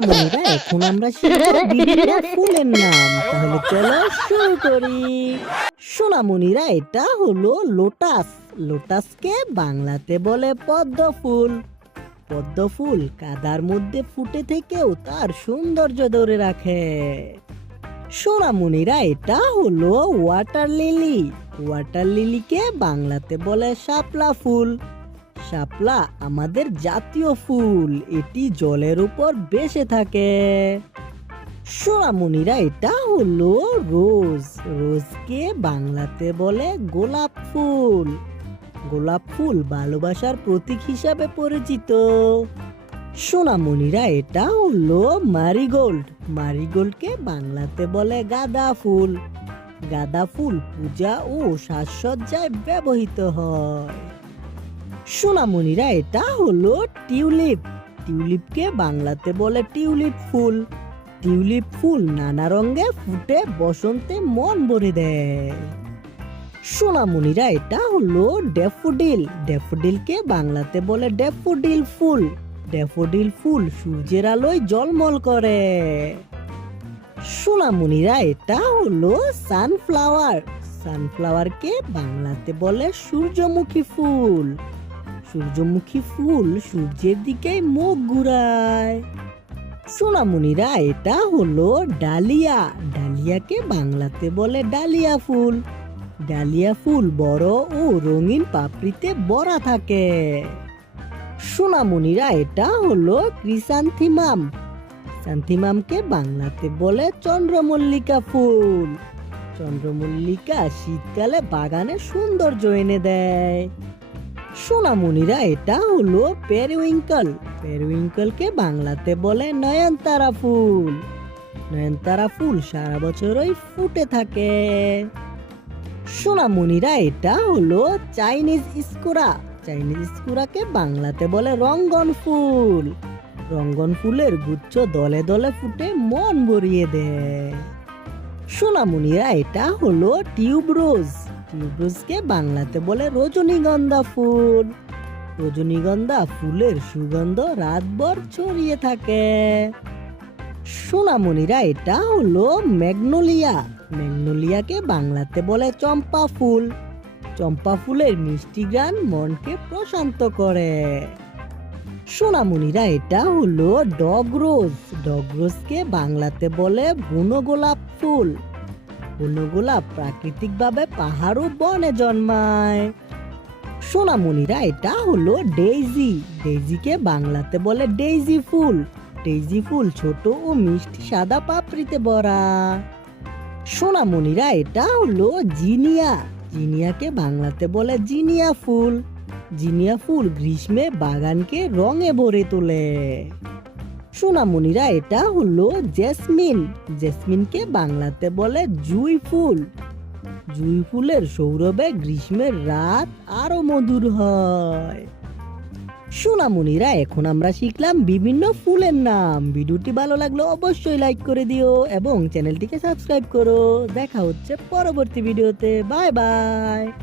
সোনামণিরা এখন আমরা শিখব বিভিন্ন ফুলের নাম। তাহলে চলো শুরু করি। সোনামণিরা এটা হলো লোটাস। লোটাসকে বাংলাতে বলে পদ্ম ফুল। পদ্ম ফুল কাদার মধ্যে ফুটে থেকেও তার সৌন্দর্য ধরে রাখে। সোনামণিরা এটা হলো ওয়াটার লিলি। ওয়াটার লিলিকে বাংলাতে বলে শাপলা ফুল। শাপলা আমাদের জাতীয় ফুল, এটি জলের উপর বেঁচে থাকে। সোনামণিরা এটা হলো রোজ। রোজকে বাংলাতে বলে গোলাপ ফুল। গোলাপ ফুল ভালোবাসার প্রতীক হিসাবে পরিচিত। সোনামণিরা এটা হলো মারিগোল্ড। মারিগোল্ডকে বাংলাতে বলে গাঁদা ফুল। গাঁদা ফুল পূজা ও সাজসজ্জায় ব্যবহৃত হয়। সোনামণিরা এটা হলো টিউলিপ। টিউলিপকে বাংলাতে বলে টিউলিপ ফুল। টিউলিপ ফুল নানা রঙে ফুটে বসন্তে মন ভরে দেয়। সোনামণিরা এটা হলো ড্যাফোডিল। ড্যাফোডিলকে বাংলাতে বলে ড্যাফোডিল ফুল। ড্যাফোডিল ফুল সূর্যের আলোয় ঝলমল করে। সোনামণিরা এটা হলো সানফ্লাওয়ার। সানফ্লাওয়ারকে বাংলাতে বলে সূর্যমুখী ফুল। সূর্যমুখী ফুল সূর্যের দিকে মুখ ঘুরায়। সোনামণিরা এটা হলো ডালিয়া। ডালিয়াকে বাংলাতে বলে ডালিয়া ফুল। ডালিয়া ফুল বড় ও রঙিন পাপড়িতে ভরা থাকে। সোনামণিরা এটা হলো ক্রিসান্থিমাম। ক্রিসান্থিমামকে বাংলাতে বলে চন্দ্রমল্লিকা ফুল। চন্দ্রমল্লিকা শীতকালে বাগানে সৌন্দর্য এনে দেয়। সোনামণিরা এটা হলো পেরিউইঙ্কল। পেরিউইঙ্কলকে বাংলাতে বলে নয়নতারা ফুল। নয়নতারা ফুল সারা বছরই ফুটে থাকে। সোনামণিরা এটা হলো চাইনিজ স্কুরা। চাইনিজ স্কুরাকে বাংলাতে বলে রঙ্গন ফুল। রঙ্গন ফুলের গুচ্ছ দলে দলে ফুটে মন ভরিয়ে দেয়। সোনামণিরা এটা হলো টিউবরোজ। টিউবরোজকে বাংলাতে বলে রজনীগন্ধা ফুল। রজনীগন্ধা ফুলের সুগন্ধ রাতভর ছড়িয়ে থাকে। সোনামণিরা এটা হলো ম্যাগনোলিয়া। ম্যাগনোলিয়াকে বাংলাতে বলে চম্পা ফুল। চম্পা ফুলের মিষ্টি গান মনকে প্রশান্ত করে। সোনামণিরা এটা হলো ডগরোজ। ডগরোজকে বাংলাতে বলে বুনো গোলাপ ফুল। বুনো গোলাপ প্রাকৃতিকভাবে পাহাড় ও বনে জন্মায়। সোনামণিরা এটা হলো ডেইজি। ডেইজিকে বাংলাতে বলে ডেইজি ফুল। ডেইজি ফুল ছোট ও মিষ্টি সাদা পাপড়িতে ভরা। সোনামণিরা এটা হলো জিনিয়া। জিনিয়াকে বাংলাতে বলে জিনিয়া ফুল। জিনিয়া ফুল গ্রীষ্মে বাগানকে রঙে ভরে তোলে। সোনামণিরা এটা হলো জেসমিন। জেসমিনকে বাংলাতে বলে জুঁই ফুল। জুঁই ফুলের সৌরভে গ্রীষ্মের রাত আরো মধুর হয়। সোনামণিরা এখন আমরা শিখলাম বিভিন্ন ফুলের নাম। ভিডিওটি ভালো লাগলে অবশ্যই লাইক করে দিও এবং চ্যানেলটিকে সাবস্ক্রাইব করো। দেখা হচ্ছে পরবর্তী ভিডিওতে। Bye bye.